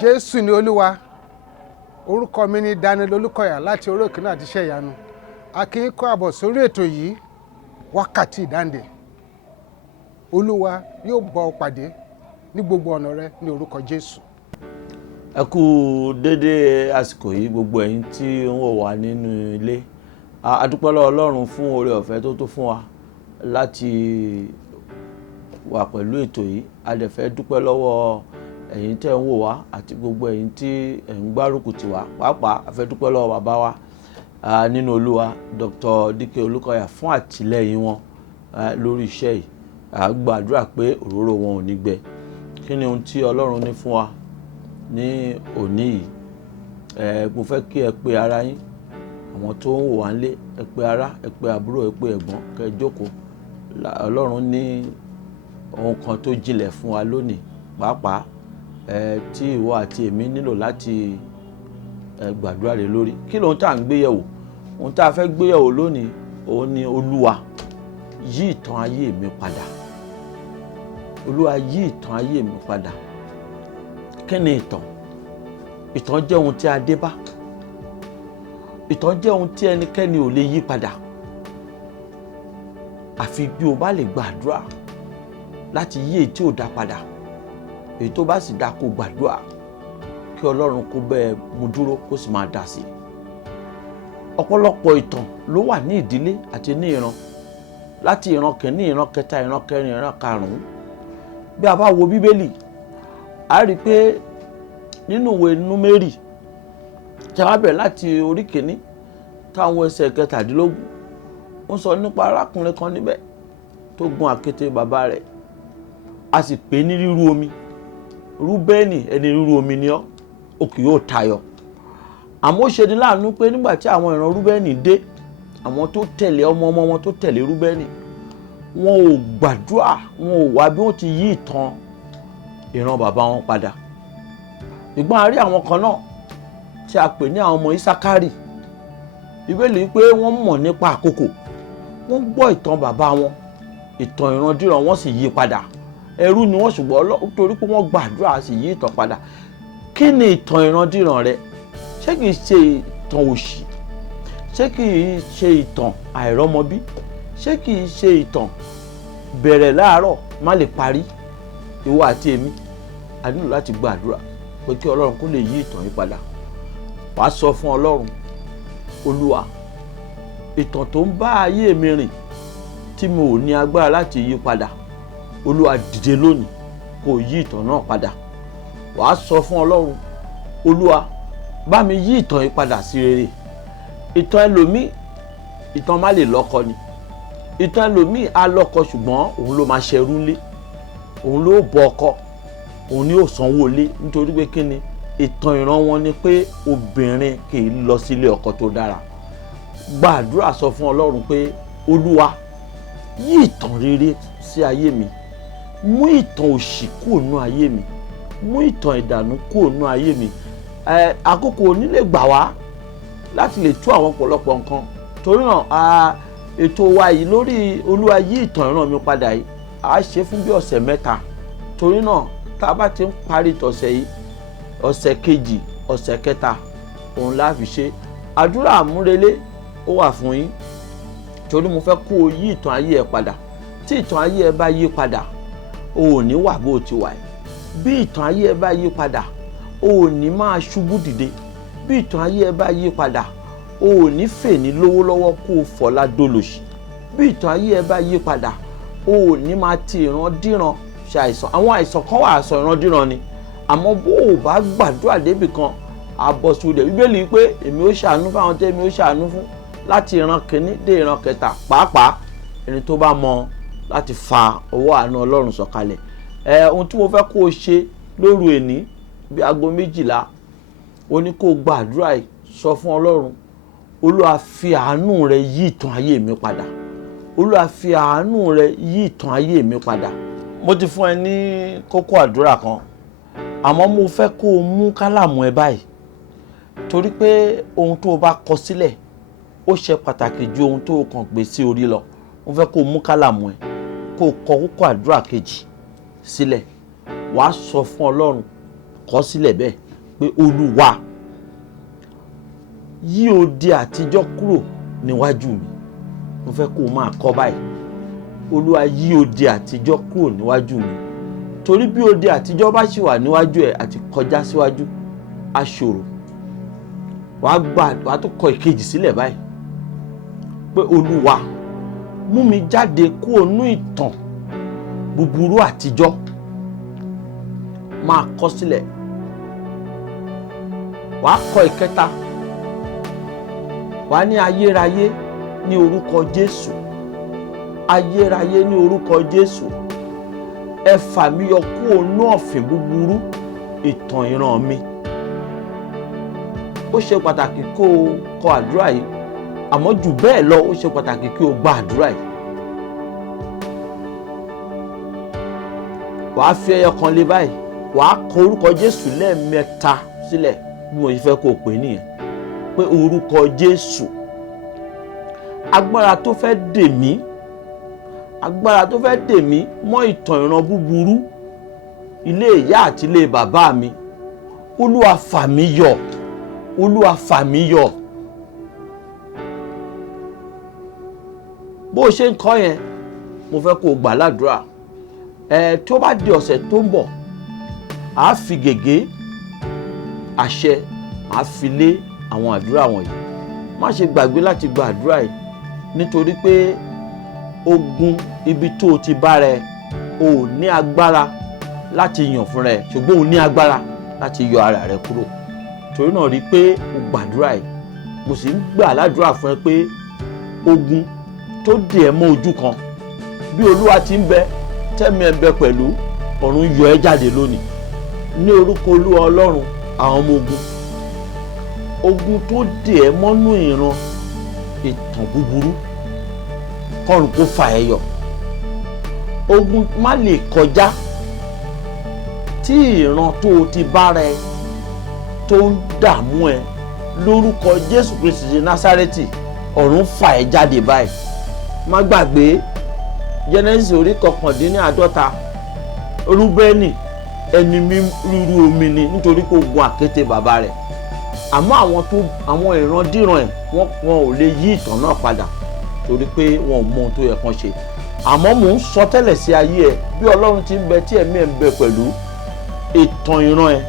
Jésù ni Olúwa. Orúkọ mi ni Idande láti orí òkè náà àti iṣẹ́ ìyanu. A kí yín kú àbọ̀ sórí ètò yìí Wákàtí Idande. Olúwa yóò bá ọ pàdé ní gbogbo ọ̀nà rẹ ní orúkọ Jésù. Ẹ kú dédé àsìkò yìí gbogbo ẹ̀yin tí ń wò wá nínú ilé. A dúpẹ́ lọ́wọ́ Ọlọ́run fún oore ọ̀fẹ́ tó fún wa láti wà pẹ̀lú ètò yìí. A dẹ̀ fẹ́ dúpẹ́ lọ́wọ́ ẹ̀yin tẹ́ ń wò wá àti gbogbo ẹ̀yin tí ẹ̀ ń gbárùkù tì wá. Pàápàá a fẹ́ dúpẹ́ lọ́wọ́ bàbá wa nínú Olúwa Dr. Dike Olúkọ̀yà fún àtìlẹ́yìn wọn lórí iṣẹ́ yìí. A gbàdúrà pé òróró wọn ò ní gbẹ. Kí ni ohun tí Ọlọ́run ní fún wa ní òní yìí? Mo fẹ́ kí ẹ pe ara yín, àwọn tó ń wò wá nílé, ẹ pe ará, ẹ pe àbúrò, ẹ pe ẹ̀gbọ́n, kẹ́ jókòó. Ọlọ́run ní ohun kan tó jinlẹ̀ fún wa lónìí pàápàá tí ìwọ àti èmi nílò láti gbàdúrà lé lórí. Kí lóhun tá à ń gbéyẹ̀wò? Ohun tá a fẹ́ gbéyẹ̀wò lónìí òun ni Olúwa yí ìtàn ayé mi padà. Olúwa yí ìtàn ayé mi padà. Kí ni ìtàn? Ìtàn jẹ́ ohun tí a dé bá. Ìtàn jẹ́ ohun tí ẹnikẹ́ni ò lè yí padà. Àfi bí o bá lè gbàdúrà láti yí èyí tí ò dá padà. Èyí tó bá sì dá kó gbàdúrà kí Ọlọ́run kó bẹ́ẹ̀ mú dúró kó sì máa dá sí. Ọ̀pọ̀lọpọ̀ ìtàn ló wà ní ìdílé àti ní ìran. Láti ìran kìíní, ìran kẹta, ìran kẹrin, ìran karùn-ún. Bí a bá wo Bíbélì, a rí pé nínú ìwé Númérì tí a bá bẹ̀rẹ̀ láti orí kìíní táwọn ẹsẹ̀ kẹtàdínlógún, ó sọ nípa arákùnrin kan níbẹ̀ tó gun àkéte bàbá rẹ̀. A sì pè ní rírú omi. Rúbẹ́nì ẹni rírú omi ni ọ́, o kì yóò tayọ. Àmọ́ ó ṣe ní láàánú pé nígbà tí àwọn ìran Rúbẹ́nì dé, àwọn tó tẹ̀lé ọmọ wọn tó tẹ̀lé Rúbẹ́nì, wọn ò gbàdúrà, wọn ò wá bí wọ́n ti yí ìtàn ìran bàbá wọn padà. Ìgbọ́n a rí àwọn kan náà tí a pè ní àwọn ọmọ Ísákárì. Bíbélì pé wọ́n mọ̀ nípa àkókò, wọ́n gbọ́ ìtàn bàbá wọn, ìtàn ìrandíran wọn sì yí padà. Ẹrú ni wọ́n ṣùgbọ́n torí pé wọ́n gbàdúrà sì yí ìtàn padà. Kí ni ìtàn ìrandíran rẹ? Ṣé kìí ṣe ìtàn òṣì? Ṣé kìí ṣe ìtàn àìrọ́mọbí? Ṣé kìí ṣe ìtàn bẹ̀rẹ̀ láàárọ̀ má lè parí? Ìwọ àti èmi a nílò láti gbàdúrà pé kí Ọlọ́run kó lè yí ìtàn yìí padà. Wàá sọ fún Ọlọ́run, Olúwa, ìtàn tó ń bá ayé mi rìn tí mi ò ní agbára láti yí padà, Olúwa dìde lónìí kó yí ìtàn náà padà. Wàá sọ fún Ọlọ́run, Olúwa, bá mi yí ìtàn yìí padà sí rere. Ìtàn ẹlòmíì, ìtàn má lè lọ́kọ ni. Ìtàn ẹlòmíì á lọ́kọ ṣùgbọ́n òun ló máa ṣẹrú ńlé. Òun ló bọ ọkọ, òun ni ó sanwó ilé nítorí pé kí ni? Ìtàn ìran wọn ni pé obìnrin kì í lọ sílé ọkọ tó dára. Gbàdúrà sọ fún Ọlọ́run pé, Olúwa, yí ìtàn rere sí ayé mi. Mú ìtàn òṣì kúrò nínú ayé mi. Mú ìtàn ìdààmú kúrò nínú ayé mi. Àkókò ò ní lè gbà wá láti lè tú àwọn ọ̀pọ̀lọpọ̀ nǹkan. Torí náà ètò wa yìí lórí Olúwa yí ìtàn ìran mi padà yìí, a ṣe fún bí ọ̀sẹ̀ mẹ́ta. Torí náà tá a bá ti ń parí tọ̀sẹ̀ yìí, ọ̀sẹ̀ kejì, ọ̀sẹ̀ kẹta, òun la fi ṣe. Àdúrà àmúrelé ó wà fún yín. Torí mo fẹ́ kó o yí ìtàn ayé ẹ padà. Tí ìtàn ayé ẹ bá yí padà, o ò ní wà bó ti wà yìí. Bí ìtàn ayé ẹ bá yí padà, o ò ní máa ṣubú dìde. Bí ìtàn ayé ẹ bá yí padà, o ò ní fè ní lówó lọ́wọ́ kó o fọlá dólòṣì. Bí ìtàn ayé ẹ bá yí padà, o ò ní máa ti ìran díran ṣe àìsàn. Àwọn àìsàn kan wà àìsàn ìran díran ni. Àmọ́ bó o bá gbàdúrà débì kan, àbọ̀sùn rẹ̀. Bíbélì pé èmi ó ṣàánú fáwọn tí èmi ó ṣàánú fún láti ìran kìíní dé ìran kẹta. Pàápàá ẹni tó bá mọ láti fa ọwọ́ àánú Ọlọ́run sọ̀kalẹ̀. Ohun tí mo fẹ́ kó o ṣe lóru èní bí aago 12, ó ní kó o gbàdúrà yìí sọ fún Ọlọ́run, Olúwa fi àánú rẹ yí ìtàn ayé mi padà. Olúwa fi àánú rẹ yí ìtàn ayé mi padà. Mo ti fún ẹ ní kókó àdúrà kan, àmọ́ mo fẹ́ kó o mú kálámù ẹ báyìí. Torí pé ohun tó o bá kọ sílẹ̀ ó ṣe pàtàkì ju ohun tó o kàn gbé sí orí lọ. mo fẹ́ kó mú kálàmù ẹ̀ kó kọ kókó àdúrà kejì sílẹ̀. Wàá sọ fún Ọlọ́run, kọ sílẹ̀ bẹ́ẹ̀ pé Olúwa, yí odi àtijọ́ kúrò níwájú mi. Mo fẹ́ kó máa kọ báyìí. Olúwa, yí odi àtijọ́ kúrò níwájú mi. Torí bí odi àtijọ́ bá ṣì wà níwájú ẹ̀ àti kọjá síwájú, á ṣòro. Wàá tó kọ ìkejì sílẹ̀ báyìí pé Olúwa, mú mi jáde kúrò nínú ìtàn búburú àtijọ́. Máa kọ sílẹ̀. Wàá kọ ìkẹta. Wàá ní ayérayé ní orúkọ Jésù. Ayérayé ní orúkọ Jésù. Ẹ fà mí yọ kúrò nínú ọ̀fìn búburú ìtàn ìran mi. Ó ṣe pàtàkì kó o kọ àdúrà yìí, àmọ́ jù bẹ́ẹ̀ lọ ó ṣe pàtàkì kí o gba àdúrà yìí. Wàá fi ẹyọ kan lé báyìí. Wàá kọ orúkọ Jésù lẹ́ẹ̀mẹ́ta sílẹ̀ bí mo ṣe fẹ́ kó o pè nìyẹn. Pé orúkọ Jésù, agbára tó fẹ́ dè mí, agbára tó fẹ́ dè mí mọ́ ìtàn ìran búburú ilé ìyá àti ilé bàbá mi, Olúwa fà mí yọ. Olúwa fà mí yọ. Bó o ṣe ń kọ yẹn, mo fẹ́ kó o gbà ládùúrà. Tó bá di ọ̀sẹ̀ tó ń bọ̀, a fi gègé àṣẹ, a fi lé àwọn àdúrà wọ̀nyí. Má ṣe gbàgbé láti gba àdúrà yìí, nítorí pé ogun ibi tó o ti bá rẹ, o ò ní agbára láti yàn fún rẹ, ṣùgbọ́n o ní agbára láti yọ ara rẹ kúrò. Torí náà rí i pé o gbàdúrà yìí. Mo sì ń gbà ládùúrà fún ẹ pé ogun tó dè ẹ́ mọ́ ojú kan, bí Olúwa ti ń bẹ tẹ́mi ẹ̀ ń bẹ pẹ̀lú, ọ̀run yọ ẹ́ jáde lónìí ní orúkọ Olúwa Ọlọ́run àwọn ọmọ ogun. Ogun tó dè ẹ́ mọ́nú ìran ìtàn búburú, kọ́run kó fà ẹ́ yọ. Ogun má lè kọjá tí ìran tó o ti bára ẹ tó ń dààmú ẹ, lórúkọ Jésù Kristi ti Násárẹ́tì, ọ̀run fà ẹ́ jáde báyìí. Má gbàgbé Genesis orí 49, Rúbẹ́nì ẹni rírú omi ni nítorí kó gun àkéte bàbá rẹ̀. Àmọ́ àwọn ìrandíran ẹ̀ wọn ò lè yí ìtàn náà padà torí pé wọn ò mọ ohun tó yẹ kán ṣe. Àmọ́ mò ń sọ tẹ́lẹ̀ sí ayé ẹ, bí Ọlọ́run ti ń bẹ tí ẹ̀mí ẹ̀ ń bẹ pẹ̀lú, ìtàn ìran ẹ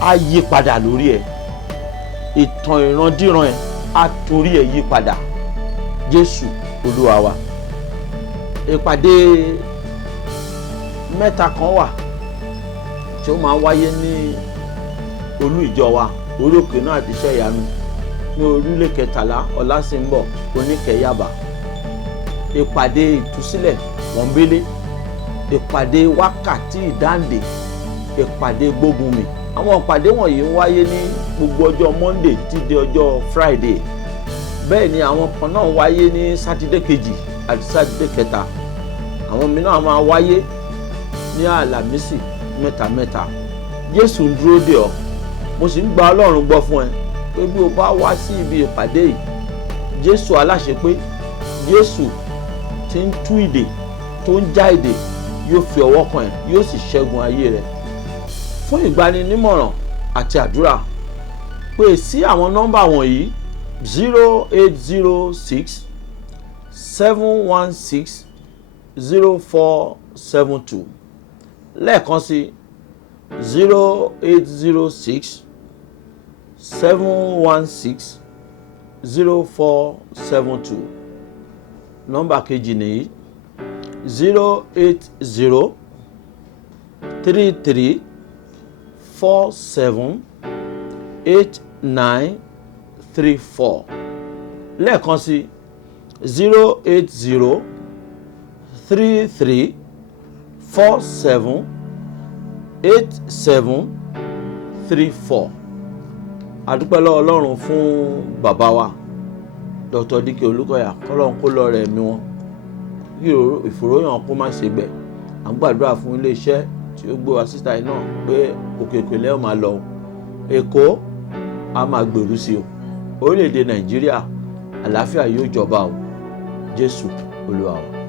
á yí padà lórí ẹ. Ìtàn ìrandíran ẹ á torí ẹ yí padà. Jésù Olúwa wa. Ìpàdé mẹ́ta kan wà tí ó máa wáyé ní olú ìjọ wa, orí òkè náà àti iṣẹ́ ìyanu ní orílẹ̀ 13 Ọlásìnbọ̀ Oníkẹyàbá. Ìpàdé ìtúsílẹ̀ pọ́nbélé, ìpàdé wákàtí ìdáǹdè, ìpàdé gbógunmi. Àwọn ìpàdé wọ̀nyí ń wáyé ní gbogbo ọjọ́ Monday títí di ọjọ́ Friday. Bẹ́ẹ̀ ni àwọn kan náà wáyé ní Sátidé kejì àti Sátidé kẹta. Àwọn mìíràn máa wáyé ní Àlàmísì mẹ́ta. Jésù ń dúró dè ọ́. Mo sì ń gba Ọlọ́run gbọ́ fún ẹ pé bí o bá wá sí ibi ìpàdé yìí, Jésù aláṣepé, Jésù tí ń tú ìdè, tó ń já ìdè, yóò fi ọwọ́ kan ẹ, yóò sì ṣẹ́gun ayé rẹ. Fún ìgbaninímọ̀ràn àti àdúrà, pè sí àwọn nọ́mbà wọ̀nyí: 0806 716 0472. Lẹ́ẹ̀kan sí 0806 716 0472. Nọ́mbà kejì nìyí 080 33 47 8934. Lẹ́ẹ̀kan sí 080 33 47 8734. Adúpẹ́ lọ́wọ́ Ọlọ́run fún bàbá wa Dr. Dike Olúkọ̀yà, kọ́lọ́run kó lọ rẹ̀ mí wọn, kí ìfòròyàn kó má ṣe gbẹ. À ń gbàdúrà fún iléeṣẹ́ tí ó gbé wa síta yìí náà pé òkè òkè lẹ́yìn máa lọ. Èkó a máa gbèrú sí o. Orílẹ̀-èdè Nàìjíríà àlàáfíà yóò jọba o. Jésù Olúwa wa.